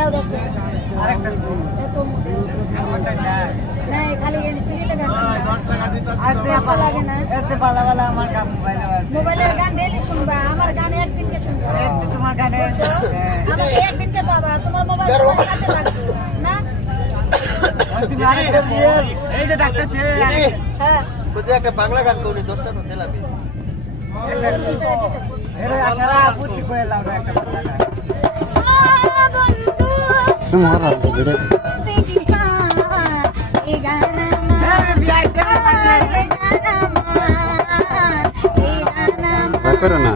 দাও 10 টাকা আরেকটা এত আমারটা না নাই খালি এনে ফ্রিতে গান 10 টাকা দিতে আর দেওয়া লাগে না এতে ভালো ভালো আমার গান মোবাইলে আছে মোবাইলের গান ডেইলি শুনবা আমার গান একদিনকে শুনবা এতে তোমার গানে আমার একদিনকে বাবা তোমার মোবাইল তোমার সাথে লাগবে না তুমি আরেকটা এই যে ডাকতেছে হ্যাঁ বুঝে একটা বাংলা গান কোনি 10 টাকা দিলামি এর আশারা বুদ্ধি কই লাও একটা বাংলা গান তুমি আর আছে ভিডিও এই গানা বিয়াই করো না